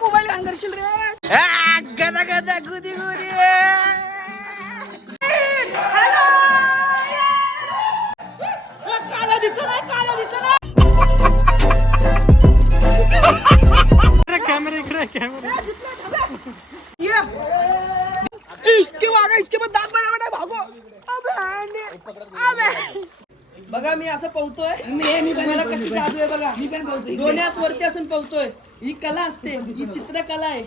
Mobile घाण करशील रे. गदा गदा गुदी गुदी. काला दिसला काला दिसला. कॅमेरा इकडे कॅमेरा. इसके बाद दांत बड़ा भागो. बघा मी असं पवतोय. मला कशी जादू आहे बघा. मी पण पवतोय. दोन्ही हात वरती असून पवतोय. ही कला असते. ही चित्रकला आहे.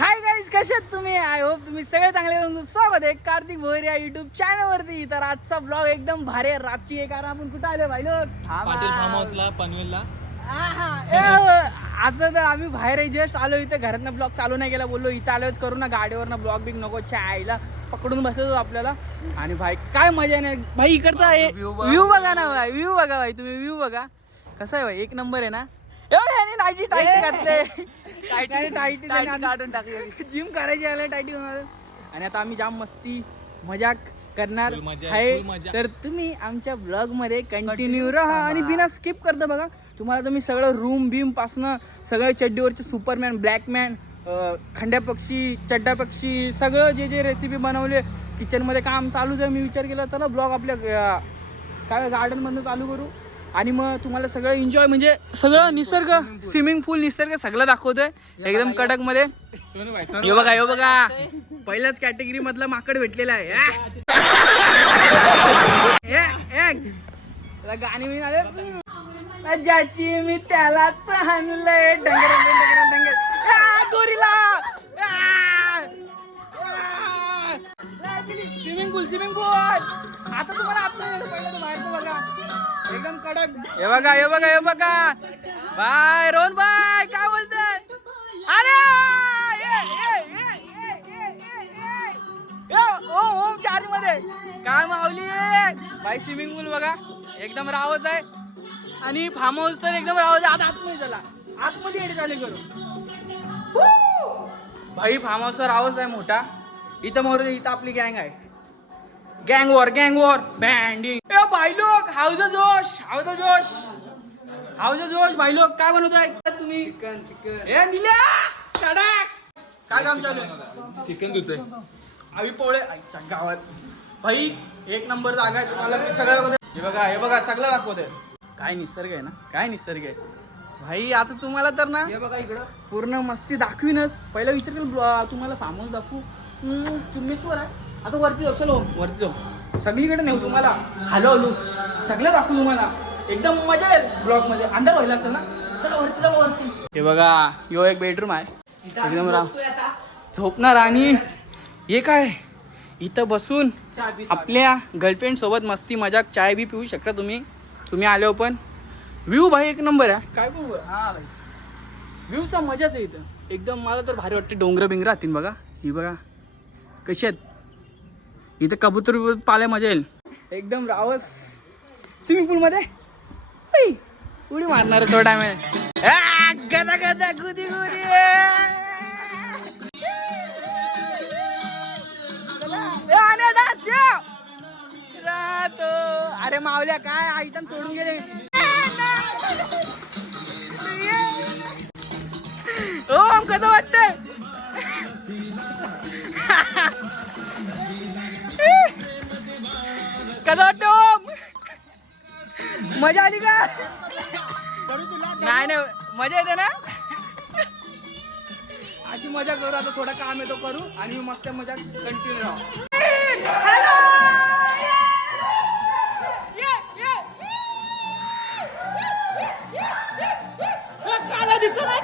हाय गाईज, कसे आहेत तुम्ही? आय होप तुम्ही सगळे चांगले. स्वागत आहे कार्तिक भोयर या युट्यूब चॅनल वरती. तर आजचा ब्लॉग एकदम भारी आहे. रातची आहे कारण आपण कुठं आलो भाई लोक? पाटील फार्म हाऊसला पनवेलला. आता तर आम्ही बाहेर जस्ट आलो. इथे घरातनं ब्लॉग चालू नाही केला. बोललो इथं आलोच करू ना गाडीवरनं ब्लॉग बिग नको. आईला पकडून बसतो आपल्याला. आणि भाई काय मजा नाही भाई. इकडचा व्ह्यू बघा ना भाई. व्ह्यू बघा भाई. तुम्ही व्ह्यू बघा कसा आहे भाई. एक नंबर आहे ना. टाईटी घातले. काढून टाकले. जिम करायची आले टाईटी होणार. आणि आता आम्ही जाम मस्ती मजाक करणार आहे. तर तुम्ही आमच्या ब्लॉग मध्ये कंटिन्यू राहा आणि बिना स्किप करता बघा. तुम्हाला तुम्ही सगळं रूम बीम पासनं सगळे चड्डीवरचे सुपरमॅन ब्लॅकमॅन खंड्या पक्षी चड्डा पक्षी सगळं जे जे रेसिपी बनवले किचनमध्ये काम चालूच आहे. मी विचार केला चला ब्लॉग आपल्या काय गार्डनमधनं चालू करू. आणि मग तुम्हाला सगळं एन्जॉय म्हणजे सगळं निसर्ग स्विमिंग पूल निसर्ग सगळं दाखवतोय एकदम कडक मध्ये. यो बघा यो बघा पहिल्याच कॅटेगरी मधला माकड भेटलेला आहे. गाणी मी आले ज्याची मी त्यालाच हाणलंय डंगर डंगर डंगर गोरीला. स्विमिंग पूल आता तुम्हाला आपलं पहिलं बाहेरचं बघा एकदम कडक. हे बघा हे बघा हे बघा बाय रोहन बाय काय बोलतोय. अरे ओम चार्ज मध्ये काय मावली बाय. स्विमिंग पूल बघा एकदम रावच आहे. आणि फार्म हाऊस तर एकदम रावच आहे. आता आतमध्ये झाला आतमध्ये एडी चालू करू भाई. फार्म हाऊस तर रावच आहे मोठा. इथं मोर इथं आपली गँग आहे. गँग वॉर बँडिंग. भाई लोक हाऊस जोश भाई लोक काय बनवतोय तुम्ही? चिकन दिल्या काय काम चालू आहे? चिकन धुतोय आम्ही पोळे आईच्या गावात भाई. एक नंबर जागा आहे. तुम्हाला मी सगळं हे बघा सगळं दाखवतोय. काय निसर्ग आहे ना. काय निसर्ग आहे भाई. आता तुम्हाला तर ना हे बघा इकडं पूर्ण मस्ती दाखवीनच. पहिला विचार केलं तुम्हाला फार्म हाऊस दाखवू. चुम्मेश्वर आहे. आता वरती जाऊ. चलो वरती जाऊ. सगळीकडे नेऊ तुम्हाला. हॅलो सगळं दाखवू तुम्हाला. एकदम मजा येईल ब्लॉग मध्ये. अंधार व्हायला असेल ना. चला वरती जाऊ वरती. हे बघा यो एक बेडरूम आहे. एकदम झोपणार. आणि हे काय इथं बसून आपल्या गर्लफ्रेंड सोबत मस्ती मजाक चाय बी पिऊ शकता तुम्ही आले हो. पण व्ह्यू भाई एक नंबर आहे. काय पण हा भाई व्ह्यूचा मजाच आहे इथं एकदम. मला तर भारी वाटते. डोंगर बिंगर राहतील बघा. ही बघा कशी आहेत. इथं कबूतर पाल्या मजा येईल एकदम. रावस स्विमिंग पूल मध्ये उडी मारणार थोडा टाइम आहे. गदा गदा गुदी गुदी. अरे मावल्या काय आयटम सोडून गेले. ओम कसं वाटतंय? कसं वाटतं ओम? मजा आली का? नाही मजा येते ना. अशी मजा करू. आता थोडं काम येतो करू आणि मस्त मजा कंटिन्यू राहू. काला दिसला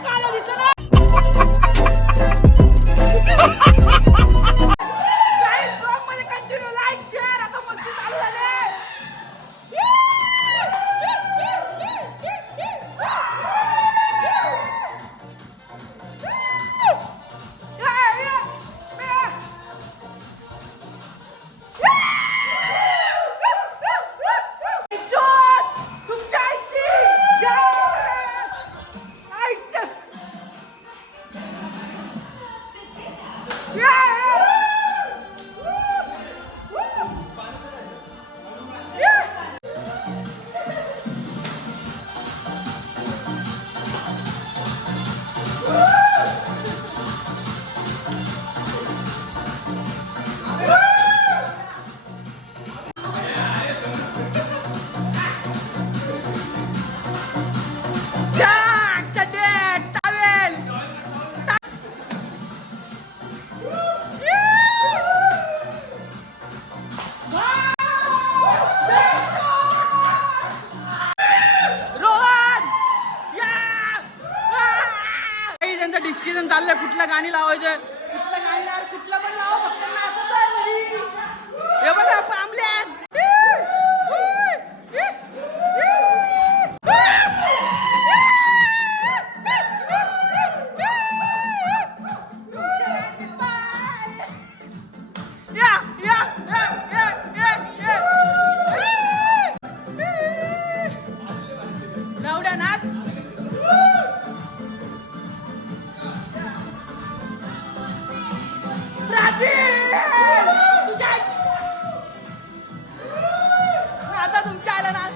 कुठलं गाणी लावायचं, कुठलं गाणी लाव, कुठलं पण लावा, फक्त नाचत आहे भाई. हे बघा पामल्यात. लावड्या नाच. आता तुमच्या आला ना.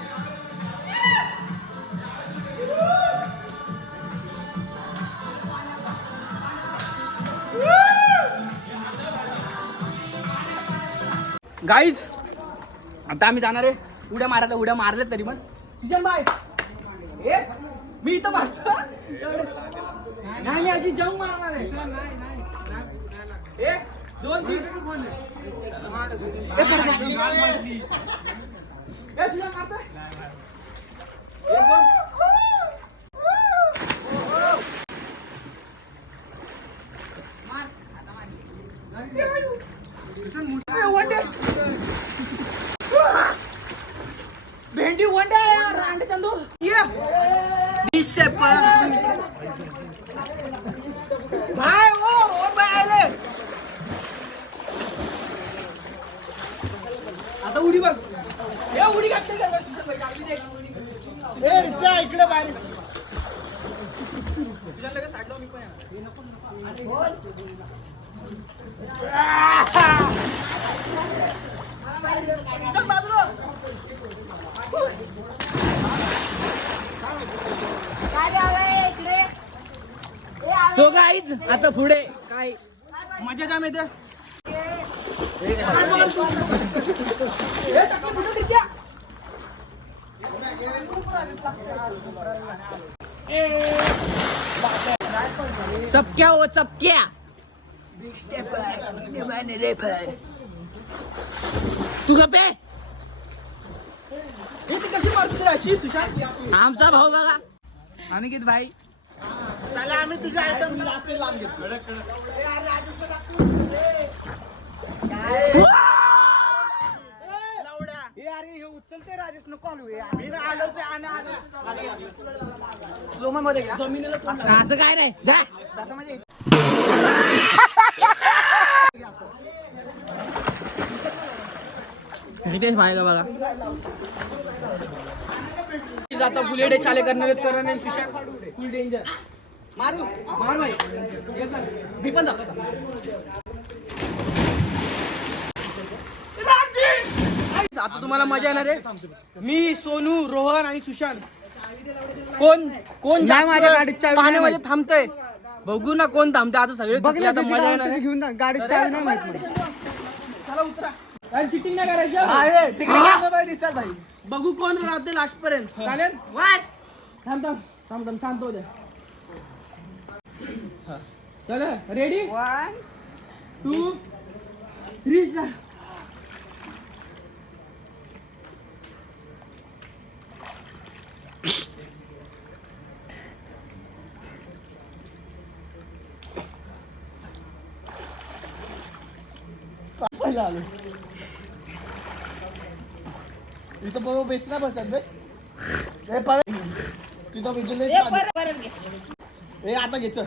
गाईज आता आम्ही जाणार आहे उड्या मारायला. उड्या मारल्या तरी पण सीजन बाय मी इथं मारतो नाही, मी अशी जाऊन मारणार आहे. 1 2 3 भेंडी वंडे रांडे चंदू ये स्टेप भाई ओ भाई आले. आता उडी बघ. हे उडी घातली का इकडे बाहेर सो गाईज आता पुढे काय मजा जाम येते. चपक्या ओ चपक्या तू गप्पे कशी मारतो अशी सुशांत. आमचा भाऊ बघा अनिकेत भाई. चला आम्ही तुझ्या आयटम उचलते राजेश नको मध्ये असं काय नाही रितेश भाई का बघा जाता बुलेट चाले करणार फुल डेंजर. मारू मार भाई मी पण जातो. आता तुम्हाला मजा येणार आहे. मी सोनू रोहन आणि सुशांत कोण कोण पाण्यामध्ये थांबतय बघू ना कोण थांबते. आता सगळे आता मजा येणार घेऊन गाडीची चावी नाही माहित. चला उतरा आणि चिटिंग नाही करायचं. भाई बघू कोण राहते लास्ट पर्यंत. चालेल थांब थांब थांब थांब शांत होते. चला रेडी 1 2 3 स्टार्ट. इथं बरोबर बेस ना बसतात बे. तिथं विजय आता घेत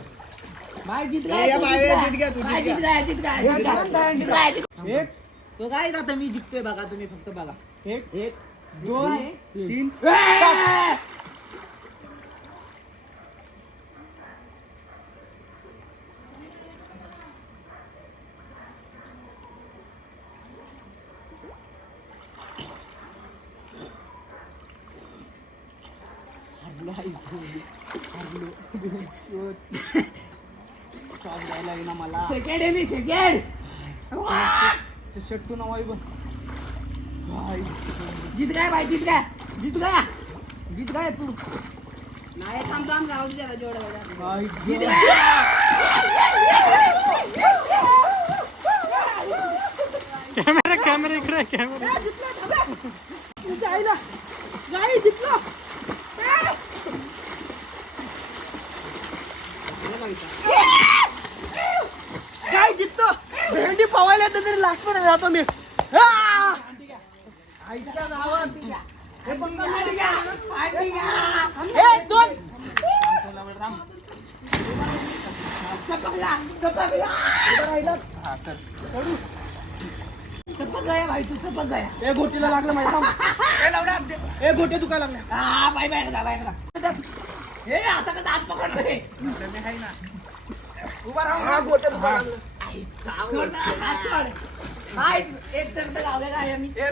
तो काय आता मी जिंकतोय बघा तुम्ही फक्त बघा. 1 2 3 मला सेकंड आहे मी सेकंड शेट्टू नाव आहे बघ. जीत काय भाई जीत काय जीत काय जीत काय तू नाही थांब थांब राहू दे जेवढा जीत कॅमेरा कॅमेरा इकडे कॅमेरा जायला गाई जिंकलो. लास्ट पर्यंत राहतो मी हा! आईच्या गावात. हे बंद कर. हे दोन. ए गोटीला लागलं माहिती ए गोटे तुका लागलं हे आता कसं हात पकडतोय उभा राहून हा गोटे तुका लागलं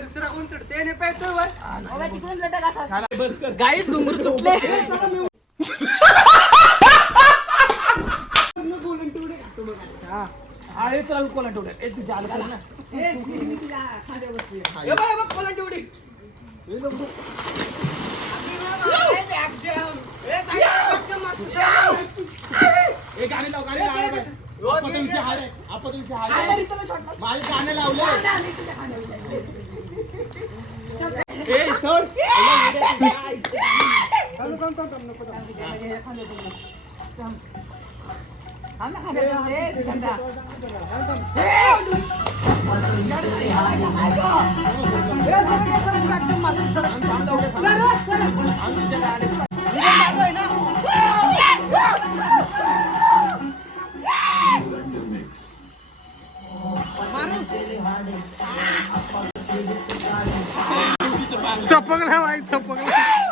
दुसरा कोण चढते ने पेटोय वर तिकडून लटक असा बस कर गाईस डोंगर सुटले अरे चल कोला टोडे ए तू जाल कर ना ए तुझ्या खाद्या बसली ए बाय कोला टोडी ए लोक ए गाणे लाव आपण तुमचे हाडे माझे गाणे लावले ए सोड चपकला भाई चपकला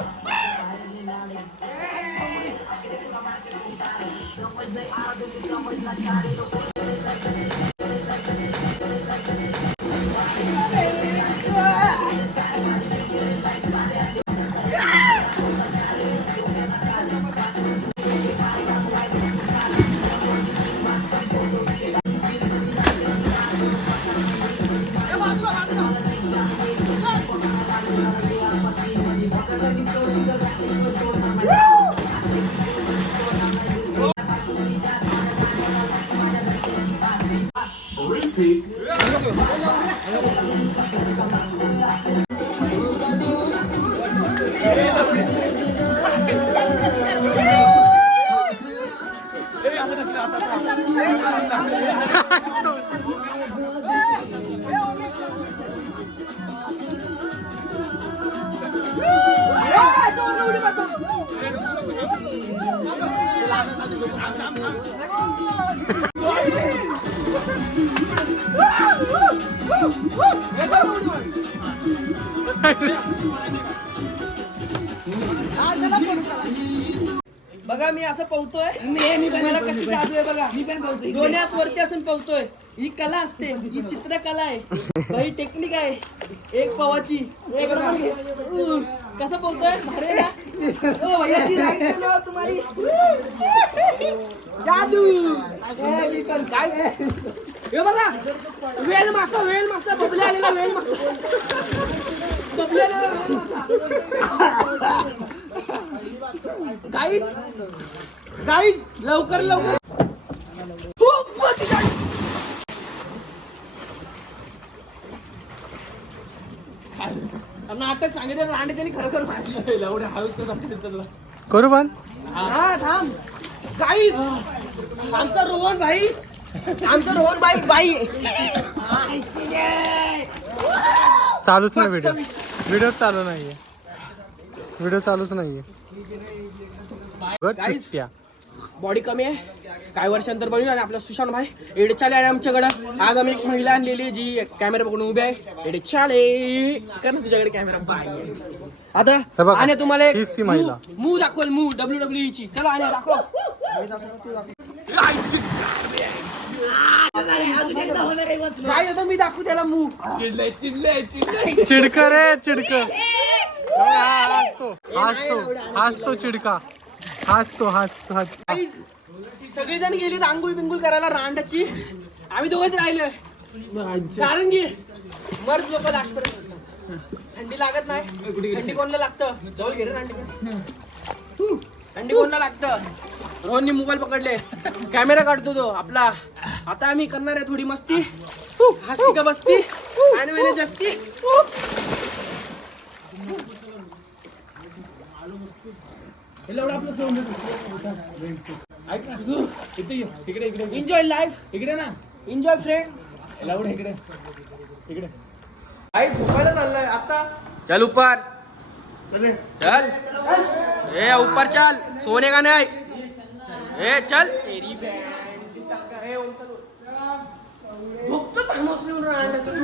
बघा मी असं पवतोय मला कशी जादू आहे बघा मी पण पवतोय दोन्यात वरती असून पवतोय ही कला असते ही चित्रकला आहे भाई टेक्निक आहे एक पवाची कसं पवतोय भारी ना ओ भैयाची राईट ना तुम्हारी जादू काय हे बघा वेल मासा बबल्या आलेला वेल मासा बबल्या गाईज लवकर नाटक सांगितलं रांडे त्यांनी खरं सांगितलं एवढ्या हळूच करू पण हा थांब गाईज आमचा रोहन भाई बाई चालूच नाही व्हिडिओ चालू नाहीये व्हिडिओ चालूच नाहीये बॉडी कमी आहे काही वर्षांतर बनवून आणि आपला सुशांत भाई एडेचाले आहे आमच्याकडं आज आम्ही एक महिला आणलेली जी कॅमेरा पकडून उभी आहे एडेचाले कर ना तुझ्याकडे कॅमेरा बाय आता आणि तुम्हाला हीच ती महिला मूव दाखवल मूव WWE ची चला आणि दाखव काय होतं मी दाखवू त्याला मूव चिडक रे चिडक हाच तो चिडका हाच सगळेजण गेली आंघोळ बिंगुल करायला रांडाची आम्ही दोघंच राहिलोय कारण की मर्द लोक लास्टपर्यंत थंडी लागत नाही थंडी कोणाला लागतं जवळ घे रे रांडाच्या थंडी कोणाला लागतं रोहननी मोबाईल पकडले कॅमेरा काढतो तो आपला आता आम्ही करणार आहे थोडी मस्ती हसती का बसती आणि मैंने जस्ती एन्जॉय लाईफ इकडे ना एन्जॉय फ्रेंड आई झोपायला चाललाय आता. चल ऊपर चल. ए ऊपर चल. सोने का नाही. ए चल. झोपतो फार्म हाऊस लिहून राहिलं तर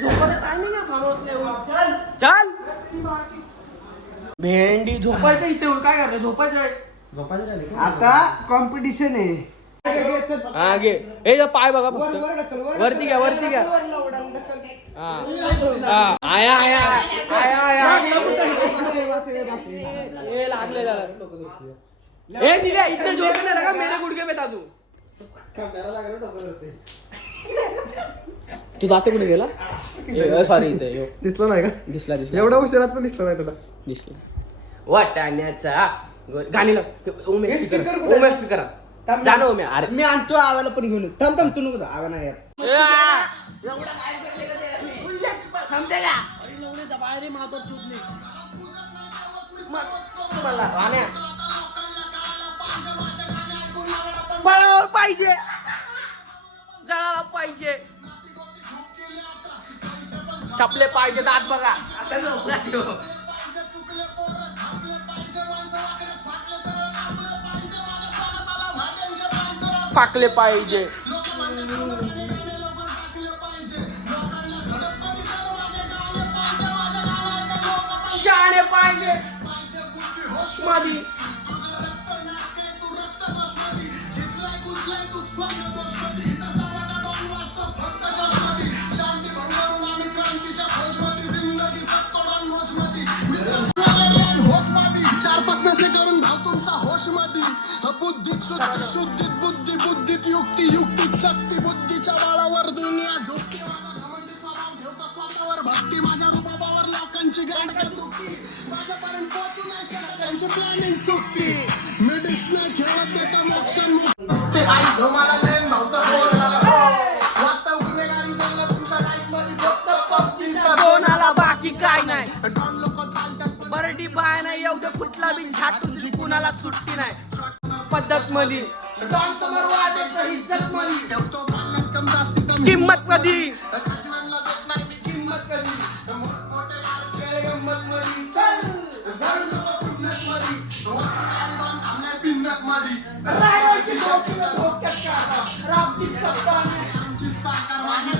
झोपायचं टायमिंग आहे फार्म हाऊस लिहून. चल भेंडी झोपायचं इथे येऊन काय करतो झोपायचं. आता कॉम्पिटिशन आहे. हा घे. ए जो पाय बघा फक्त वरती घ्या वरती घ्या. हा हा. आया आया आया आया. ए लागलेला. ए दिल्या इथे जोर नाही लगा मेरे गुडघे पे दादू. तू जाते कुठे गेला. सॉरी इथे दिसलो नाही का? दिसला दिसला एवढा उशिरात पण दिसलो नाही तुला. दिसला. वाटाण्याचा गाणी उमेश स्पीकर जाणं उमे. अरे मी आणतो आव्याला पण घेऊन येतो. थांब तू नको आवा नाही यार. पळावर पाहिजे जळाला पाहिजे. चपले पाहिजे दात बघा. फाकले पाहिजे. शाणे पाहिजे. मधी शुद्धीत बुद्धी बुद्धीत युक्ती युक्तीत शक्ती बुद्धीच्या बाळावर दुनिया डोकी स्वभाव ठेवतो स्वतःवर भक्ती माझ्या रुबाबावर लोकांची गांड करतो माझ्यापर्यंत पोहोचू नाही शकत त्यांची प्लॅनिंग चुकती मी डिस्प्ले खेळत देतो मोक्षांमुक्त मला प्रेम भाऊचा फोन वास्तव गुन्हेगारी झालं तुमच्या लाईफ मध्ये फक्त पबजीचा कोणाला बाकी काय नाही. दोन लोक चालतात बरडी पाय नाही एवढं कुठला बी छाटून कुणाला सुट्टी नाही. पद्धत मध्ये डॉन समोर वाजायचं इज्जत मध्ये ठेवतो पालक कम जास्ती कमी किंमत कधी काजवांना देत नाही मी किंमत कधी मोठे खेळ गंमत मध्ये चल झाडू नको फुटनेस मध्ये डॉन थांबलाय पिन्नत मध्ये राहायची डोक्याला धोक्यात का राबची सत्ता आमची साकार माझी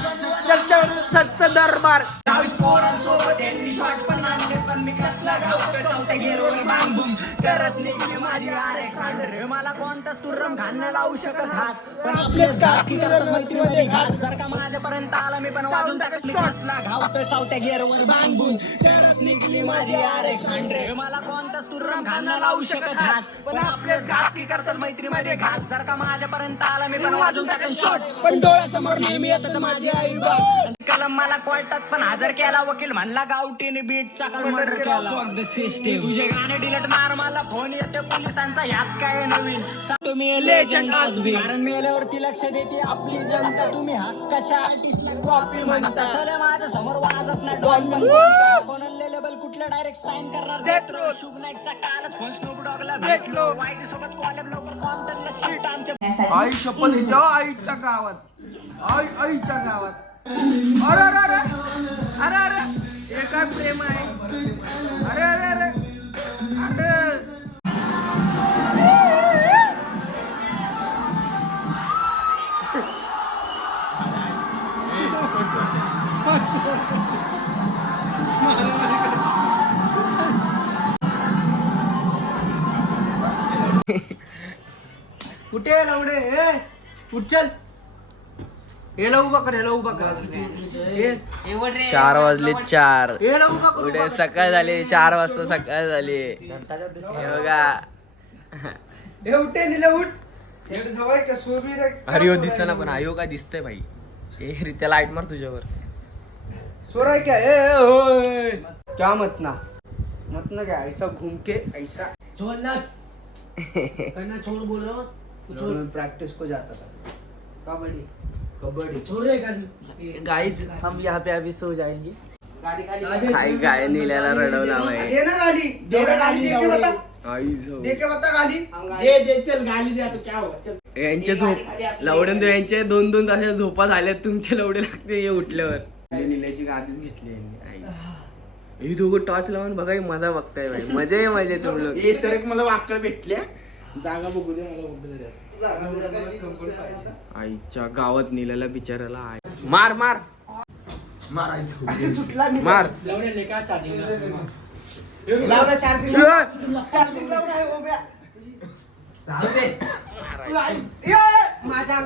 चर्चेवर सरच दरबार. 22 पोरांसोबत यांनी शॉट पण आणले पण मी कसला गावतो चौथ्या गेरोवर बांबूम करत निघले माझी अलेक्सांडर. मला कोणताच तुर्रम घालणं लावू शकत हात पण आपलेच गाठी करत मैत्रीमध्ये घात. जर का माझ्यापर्यंत आला मी पण वाजून टाकत मी कसला घावतो चौथ्या गेरोवर बांबून करत निघली माझी अलेक्सांडर. मला कोणताच तुर्रम घालणं लावू शकत हात पण आपलेच गाठी करतात मैत्रीमध्ये घात. जर का माझ्यापर्यंत आला मी पण वाजून टाकत शॉट पण डोळ्यासमोर नेहमी येतात माझी आई बाप. कलम मला कोर्टात पण हजर केला वकील म्हणला गावठीने बीटचा काल मर्डर केला. सिस्टीम तुझे गाणे डिलीट मार मला फोन येते पोलिसांचा यात काय नवीन तुम्ही लेजंड आज बी कारण मेल्यावरती लक्ष देते आपली जनता. तुम्ही हक्काच्या आर्टिस्टला कॉपी म्हणता चले माझ्या समोर वाजत ना डॉन पण कोणाला लेबल कुठलं डायरेक्ट साइन करणार देत्रो. शुभ नाईटचा कालच फोन स्नूप डॉगला भेटलो वायजी सोबत कॉलेब लवकर कॉन्टॅक्टला सीट आमच्या आई शपथ जाऊ आईच्या गावात. आईच्या गावात. अरे अरे अरे अरे अरे हे काय प्रेम आहे. अरे अरे अरे अरे कुठे लवडे ए उचल. याला उभा कर याला उभा कर. 4 वाजले 4. याला उभा कर. उद्या सकाळ झाली 4 वाजता सकाळ झाली. हे बघा हे उठे निला उठ. हे जवळ का सोबी रे. हरिओ दिसत ना पण आयो काय दिसतंय भाई. हे रित्या लाईट मार तुझ्यावर. सो रहा है क्या ए ओए क्या मत ना क्या ऐसा घूम के ऐसा छोड़ ना करना छोड़ बोल रहा हूँ मैं प्रैक्टिस को जाता था. कबड्डी छोड़ देगा. गाइस हम यहाँ पे अभी सो जाएंगे. गाडी खाली काय काय नील्याला रडवला भाई. दे ना गाडी. दे ना गाडी दे के बता. देखे बता गाली दे चल गाली दे आता क्या होगा चल. यांच्या झोप लवड्यान यांच्या 2-2 तासाच्या झोपा झाल्या तुमचे लवडे लागते हे उठल्यावर. निल्याची गादीच घेतली यांनी. आई ही दोघं टॉर्च लावून बघा मजा बघताय भाई. मजा आहे मजा तुम्ही. हे सर मला वाकड भेटल्या जागा बघू दे मला कुठे तरी. आईच्या गावात निल्याला बिचारायला आहे. मार मार मारायचं सुटला मार. चार्जिंग लावून आहे उभ्या. माझ्या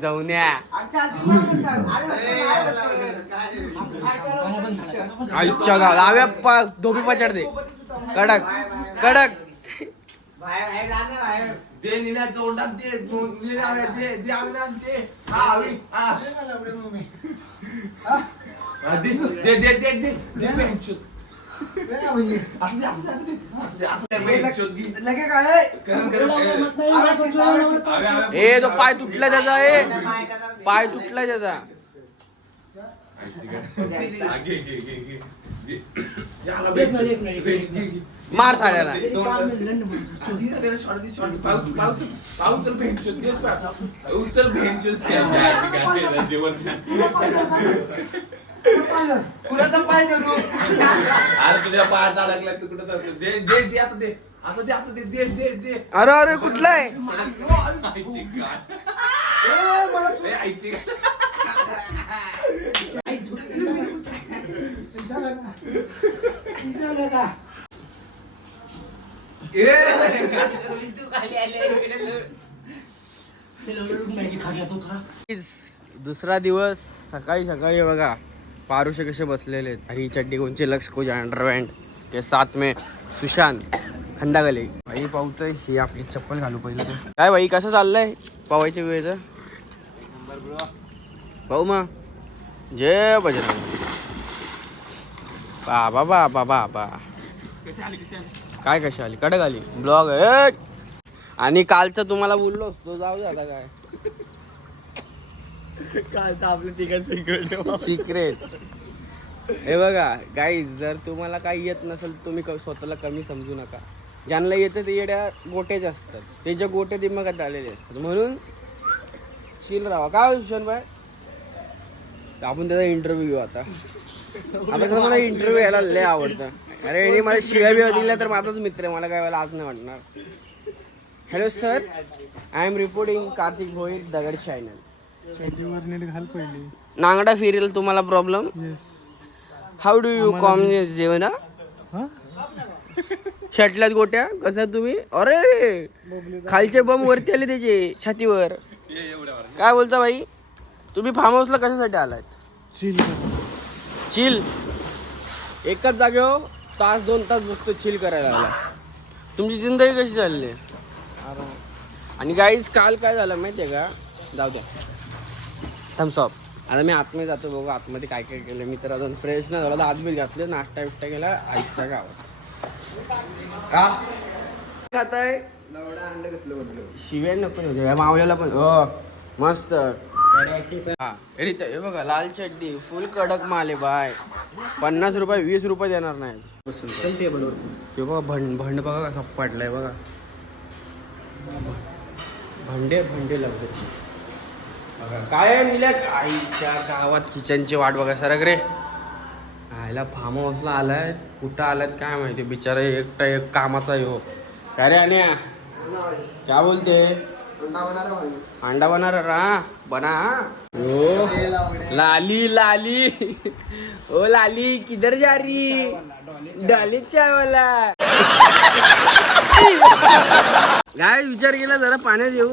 जाऊन या. आईच्या गाव लाव्या धोबी पचाड दे. कडक कडक. दे निल्या तोंडात दे निल्या दे दे अंगणात दे. हा हवी हा दे दे दे दे दे दे बेंचूत. लगे काय ए तो पाय तुटला त्याचा. पाय तुटला त्याचा. मार साल्याला. कुणाचा पाय धरू. अरे तुझ्या पायात अडकला तू कुठं जातो? दे दे दे आता दे आता दे आता दे दे दे दे. अरे अरे कुठला आहे. आईची गाठ. ए, आईची गाठ. दुसरा दिवस. सकाळी सकाळी बघा पारुशे कसे बसलेले आहेत. ही चड्डी कोणचे लक्ष कोच अंडरपॅन्ट के साथ में सुशांत खंडागले. भाई पाहतोय ही आपली चप्पल घालू पहिलं तर. काय भाई कसं चाललंय पावायच्या वेळेचं. पाहू मग. जय बजरंग. बाबा बाबा बाबा काय कशी आली कडक आली ब्लॉग. आणि कालचं तुम्हाला बोललो असतो जाऊ दे आता काय सिक्रेट. हे बघा गाईज जर तुम्हाला काही येत नसेल तुम्ही स्वतःला कमी समजू नका. ज्यांना येतं ते येड्या गोट्याचे असतात. त्याच्या गोटे दिमागात आलेले असतात. म्हणून चिल राहा. काय सुशांत भाई आपण त्याचा इंटरव्ह्यू घेऊ आता. आता मला इंटरव्ह्यू घ्यायला लय आवडतं. अरे यांनी मला शिव्या बिव्या दिल्या तर माझाच मित्र आहे. मला काय वेळेला आज नाही वाटणार. Hello sir I am reporting Kartik Bhoir दगड चॅनल. नीट घाल पहिली. नांगडा फिरेल तुम्हाला problem. How do you come जेवण शटल्यात गोट्या कसं तुम्ही. अरे खालचे बम वरती आले त्याचे छातीवर. काय बोलता भाई तुम्ही फार्म हाऊसला कशासाठी आलात. चिल. एकच जागेवर तास 2 तास बसतो चिल करायला लागला. तुमची जिंदगी कशी चालली. आणि गाईज काल काय झालं माहिती आहे का. जाऊ द्या थम्सअप. आता मी आतमध्ये जातो बघू आतमध्ये काय काय केलं. मी तर अजून फ्रेश नाही झाला. आतमध्ये घातले नाश्ता बिष्टा केला आईच्या गावात. का खाताय शिव्या नको होते मावल्याला पण. हो मस्त. हा हे बघा लाल चड्डी फुल कडक माल आहे बाय. 50 रुपये 20 रुपये देणार नाही. ते बघा भंड बघा कसा पडलाय बघा. भंडे भंडे लागते बघा. काय मिल्या आईच्या गावात किचनची वाट बघा सरक रे. आयला फार्म हाऊसला आलाय. कुठं आलात काय माहिती. बिचारा एकटा एक कामाचा हो. काय रे आणि क्या बोलते. अंडा बना रहा बना. ओ लाली लाली ओ लाली किधर जा रही. डॉली चाय वाला. काय विचार केला जरा पाण्यात येऊ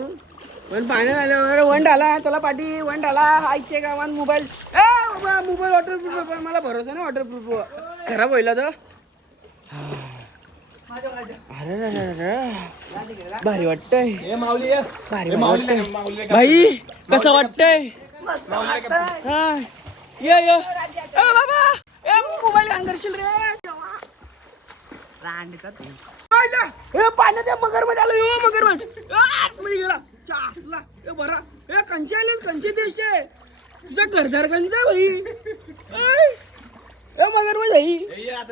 पण पाण्यात आल्यावर वंड आला. चला पाठी वंड आला. आईच्या गावात मोबाईल मोबाईल वॉटरप्रूफ. मला भरोसा नाही वॉटरप्रूफ खराब होईल तर. भारी वाटतंय भारी वाटतंय भाई कसं वाटतंय हा ये ये ए बाबा ए मोबाईल अंगरशील रे रांडीचा ए पाण्यात मगरमच्छ आलो यो मगरमच्छ आतमध्ये गेला चासला ए बरा ए कंचे आले कंचे देशे तुझा घरदार कंचा भाई ए मगरमच्छ भाई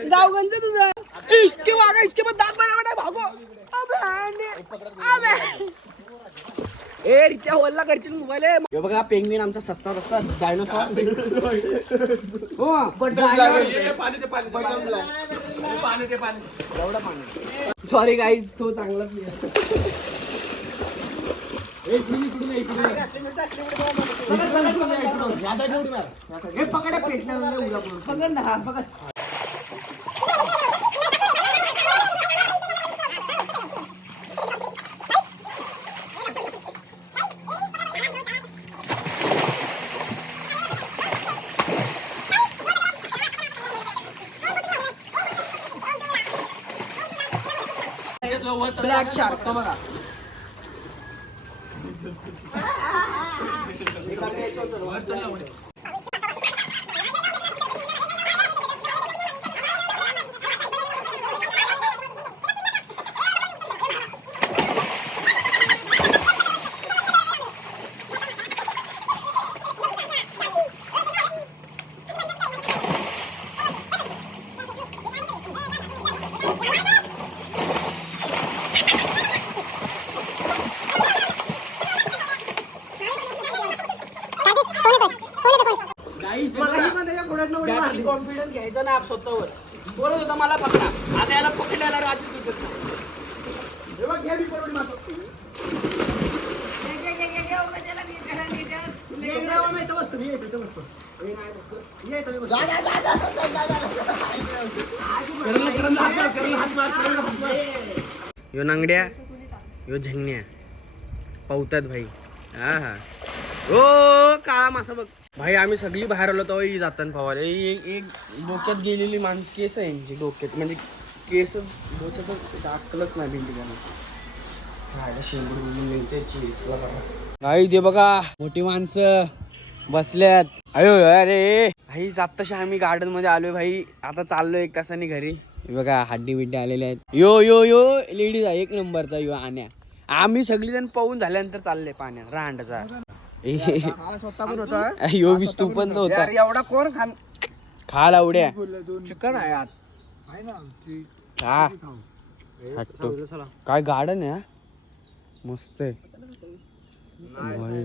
गाव कंचा तुझा इसके वागा इसके बाद दांत बड़ा बड़ा भागो अबे ए रित्या होल्ला करशील मोबाईल हे बघा पेंग्विन आमचा सस्ता रस्ता डायनोसॉर हो पण एवढा पाणी सॉरी गाईज तो चांगलाच ब्लॅक शार्क बघा जास्ती कॉन्फिडन्स घ्यायचा ना स्वतःवर बोलत होता मला पकडा आता याला पकडायला राजी सुचत यो नांगड्या यो झेंगण्या पावतात भाई हा हा ओ काळा मासा बघ भाई आम्ही सगळी बाहेर आलो तो जाताना पवायला एक डोक्यात गेलेली केस आहे यांची डोक्यात म्हणजे केस डोक्यात अक्कलच नाही भिंडी काही ते बघा मोठी माणसं बसल्यात अयो अरे भाई आत्ताशी आम्ही गार्डन मध्ये आलोय भाई आता चाललोय 1 तासाने घरी बघा हड्डी बिड्डी आलेले आहेत यो यो यो लेडीज आहे 1 नंबरचा यो आण्या आम्ही सगळी जण पाहून झाल्यानंतर चालले पाण्यात रांडचा स्वतः पण होता यो विस तू पण तो होता एवढा कोण खा लावड्या चिकन आहे यार हा हट्टो काय गार्डन आहे मस्त आहे भाई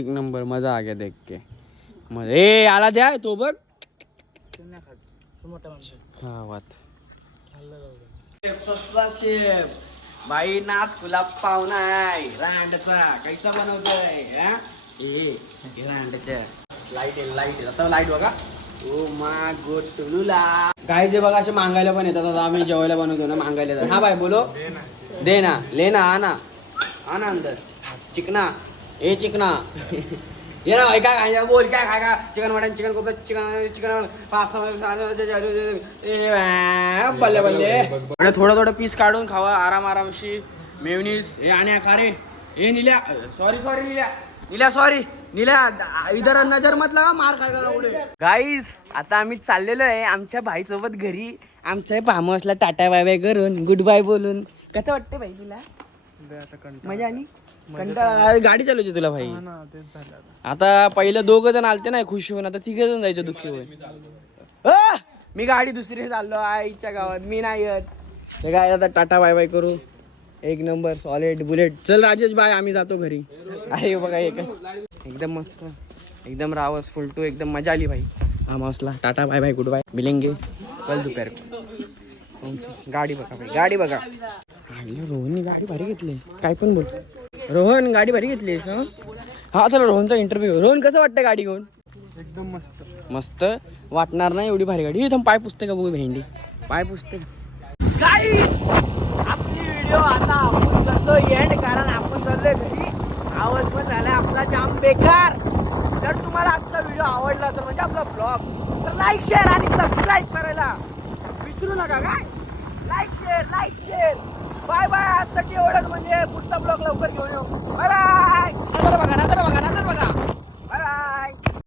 1 नंबर मजा आ गया देख के ए आला द्या तो बघ खावात भाई नाथ खुला पाहुणा आहे रांडचा कैसा बनवतोय रांडच्या लाईट आता लाईट बघा ओ मा गोटुलुला काय जे बघा असे मागायला पण येतात आता आम्ही जेवायला बनवतो ना मागायला येतात हा भाई बोलो दे ना ले ना आना आना अंदर चिकना ए चिकना ये ना भाई काय खायचं बोल काय खाय का chicken mutton chicken cobra chicken pasta बल्ले बल्ले थोडं पीस काढून खावा आरामशी मेवनीस हे आणि खा रे हे निल्या सॉरी निल्या इधर नजर मतला मार खाय का उडे गाईस आता आम्ही चाललेलो आहे आमच्या भाई सोबत घरी आमच्या फार्म हाऊसला टाटा बाय बाय करून गुड बाय बोलून कसं वाटतं भाई तुला मजा आली कंटाळा गाडी चालवायची तुला भाई आता पहिलं 2 जण आलते ना खुश होऊन आता 3 जण जायचं दुःखी होऊन मी गाडी दुसरी चाललो आईच्या गावात मी नाही येत काय आता टाटा बाय बाय करू 1 नंबर सॉलिड बुलेट चल राजेश बाय आम्ही जातो घरी अरे बघा एकच एकदम मस्त एकदम रावस फुलटू एकदम मजा आली भाई फार्म हाऊसला tata bye bye goodbye मिलेंगे कल दोपहर गाडी बघा भाई गाडी बघा रोहनने गाडी भारी घेतली काय पण बोल रोहन गाडी भारी घेतली हा चला रोहनचा इंटरव्ह्यू रोहन कसं वाटतं गाडी घेऊन एकदम मस्त मस्त वाटणार नाही एवढी भारी गाडी इथं पाय पुसते का बघू भेंडी पाय पुसते आपली व्हिडिओ आता आपण करतो एंड कारण आपण चाललोय घरी आवाज पण झालाय आपला जाम बेकार जर तुम्हाला आजचा व्हिडिओ आवडला असेल म्हणजे आपला ब्लॉग तर लाईक शेअर आणि सबस्क्राईब करायला विसरू नका काय लाईक शेअर बाय बाय. आजसाठी एवढंच, म्हणजे पुढचा ब्लॉग लवकर घेऊन येऊ. Bye bye.